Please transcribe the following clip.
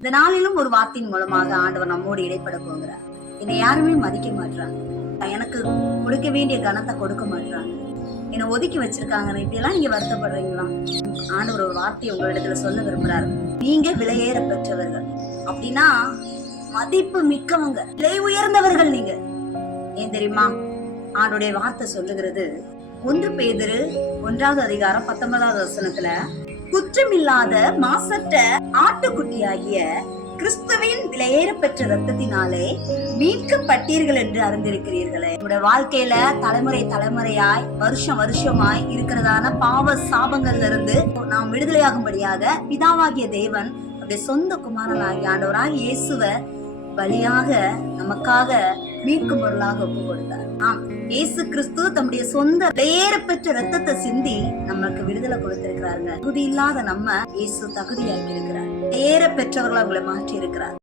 இந்த நாளிலும் ஒரு வார்த்தையின் மூலமாக ஆண்டவர் நம்மோடு இடைப்பட போகிறார். என்னை யாருமே மதிக்க மாட்டாங்க எனக்கு கொடுக்க வேண்டிய கனத்தை கொடுக்க மாட்டாங்க என்னை ஒதுக்கி வச்சிருக்காங்க இப்படியெல்லாம் நீங்க வருத்தப்படுறீங்களா? ஆண்டவர் ஒரு வார்த்தையை உங்களிடத்துல சொல்ல விரும்புறாரு. நீங்க விலையேற பெற்றவர்கள். அப்படின்னா மதிப்பு மிக்கவங்க விலை உயர்ந்தவர்கள் நீங்க. ஏன் தெரியுமா? ஆண்டுடைய வார்த்தை சொல்லுகிறது ஒன்று பேதரு ஒன்றாவது அதிகாரம் பத்தொன்பதாவது வசனத்துல குற்றமில்லாத மாசற்ற ஆட்டுக்குட்டியாகிய கிறிஸ்துவின் விலையேற பெற்ற ரத்தத்தினாலே மீட்கப்பட்டீர்கள் என்று அறிந்திருக்கிறீர்களே. நம்முடைய வாழ்க்கையில தலைமுறை தலைமுறையாய் வருஷம் வருஷமாய் இருக்கிறதான பாவ சாபங்கள்ல இருந்து நாம் விடுதலையாகும்படியாக பிதாவாகிய தேவன் அவருடைய சொந்த குமாரனாகிய ஆண்டவராக இயேசுவ பலியாக நமக்காக மீட்கும் பொருளாக ஒப்பு கொடுத்தார். ஆம் இயேசு கிறிஸ்து தம்முடைய சொந்த பெயர பெற்ற ரத்தத்தை சிந்தி நமக்கு விடுதலை கொடுத்திருக்கிறாருங்க தகுதி இல்லாத நம்ம இயேசு தகுதியாக்கி இருக்கிறார். பெயர அவங்களை உங்களை மாற்றி இருக்கிறார்